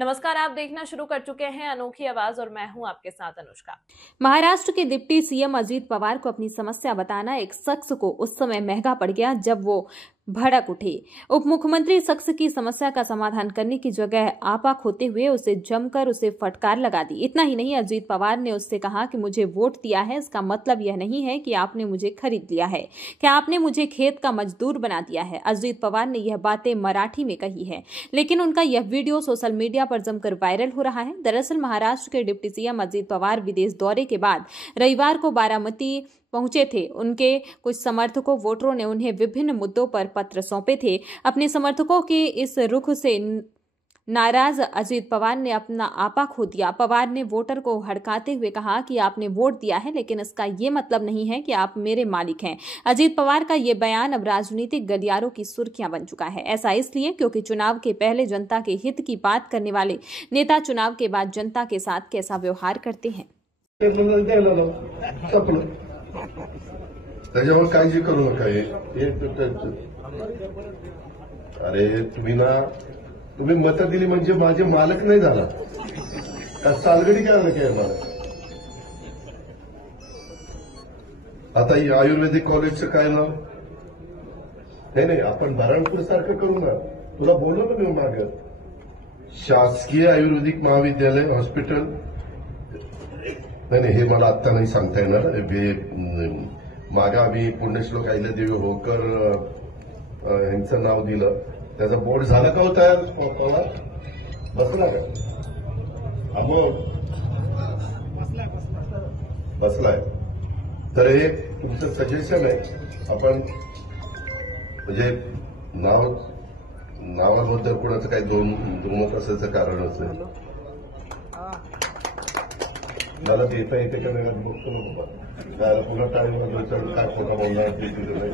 नमस्कार, आप देखना शुरू कर चुके हैं अनोखी आवाज और मैं हूं आपके साथ अनुष्का। महाराष्ट्र के डिप्टी सीएम अजीत पवार को अपनी समस्या बताना एक शख्स को उस समय महंगा पड़ गया जब वो भड़क उठे। उप मुख्यमंत्री शख्स की समस्या का समाधान करने की जगह आपा खोते हुए उसे जमकर उसे फटकार लगा दी। इतना ही नहीं, अजीत पवार ने उससे कहा कि मुझे वोट दिया है, इसका मतलब यह नहीं है कि आपने मुझे खरीद लिया है, कि आपने मुझे खेत का मजदूर बना दिया है। अजीत पवार ने यह बातें मराठी में कही है, लेकिन उनका यह वीडियो सोशल मीडिया पर जमकर वायरल हो रहा है। दरअसल महाराष्ट्र के डिप्टी सीएम अजीत पवार विदेश दौरे के बाद रविवार को बारामती पहुंचे थे। उनके कुछ समर्थकों वोटरों ने उन्हें विभिन्न मुद्दों पर पत्र सौंपे थे। अपने समर्थकों के इस रुख से नाराज अजीत पवार ने अपना आपा खो दिया। पवार ने वोटर को हड़काते हुए कहा कि आपने वोट दिया है, लेकिन इसका ये मतलब नहीं है कि आप मेरे मालिक हैं। अजीत पवार का ये बयान अब राजनीतिक गलियारों की सुर्खियां बन चुका है। ऐसा इसलिए क्योंकि चुनाव के पहले जनता के हित की बात करने वाले नेता चुनाव के बाद जनता के साथ कैसा व्यवहार करते हैं। त्याच्यावर काळजी करू नका। अरे तुम्ही मत दिली म्हणजे माझे मालक नाही झाला का? सालगडी काय नका मला। आता आयुर्वेदिक कॉलेजचं काय नाव? नाही, आपण बाराणपूर सारखं करू ना। तुला बोललो ना मी मागे, शासकीय आयुर्वेदिक महाविद्यालय हॉस्पिटल। नाही, हे मला आता नाही सांगता येणार। मागा आम्ही पुण्यश्लोक अहिल्यादेवी होळकर यांचं नाव दिलं, त्याचा बोर्ड झाला का हो तयार? बसला का? मग बसलाय तर हे तुमचं सजेशन आहे। आपण म्हणजे नावाबद्दल कोणाचं काही दुमत असायचं कारण असेल, मला देता येते का नाही बघतो ना बाबा। पुन्हा टाळी वाजवायचं काय खोटा बोलणार नाही।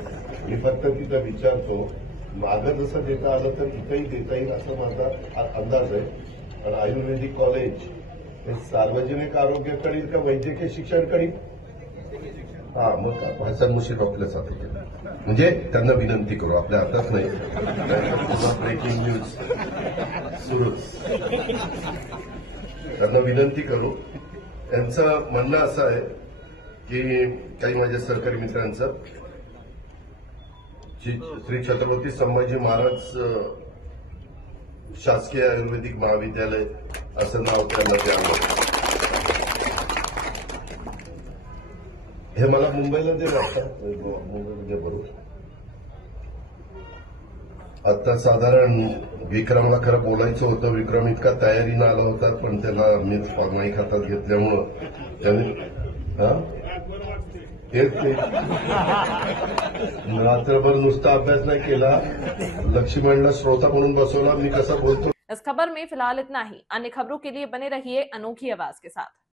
मी फक्त तिथं विचारतो, मागं जसं देता आलं तर इथंही देता येईल असं माझा अंदाज आहे। कारण आयुर्वेदिक कॉलेज हे सार्वजनिक आरोग्य करील का वैद्यकीय शिक्षण करील? मग भाषा मुशीफ आपल्या साथ म्हणजे त्यांना विनंती करू, आपल्या हातात नाही। ब्रेकिंग न्यूज सुरूच, त्यांना विनंती करू। त्यांचं म्हणणं असं आहे की काही माझ्या सहकारी मित्रांचं श्री छत्रपती संभाजी महाराज शासकीय आयुर्वेदिक महाविद्यालय असं नाव त्यांना द्यावं। हे मला मुंबईला दे मुंबईमध्ये बरोबर। आता साधारण विक्रमला खरं बोलायचं होतं, विक्रम इतका तयारीनं आला होता, पण त्याला मीच माईक हातात घेतल्यामुळं त्याने रात्रभर नुसता अभ्यास नाही केला, लक्ष्मणला श्रोता म्हणून बसवला। मी कसा बोलतो। इस खबर में फिलहाल इतना ही। अन्य खबरों के लिए बने रहिए अनोखी आवाज के साथ।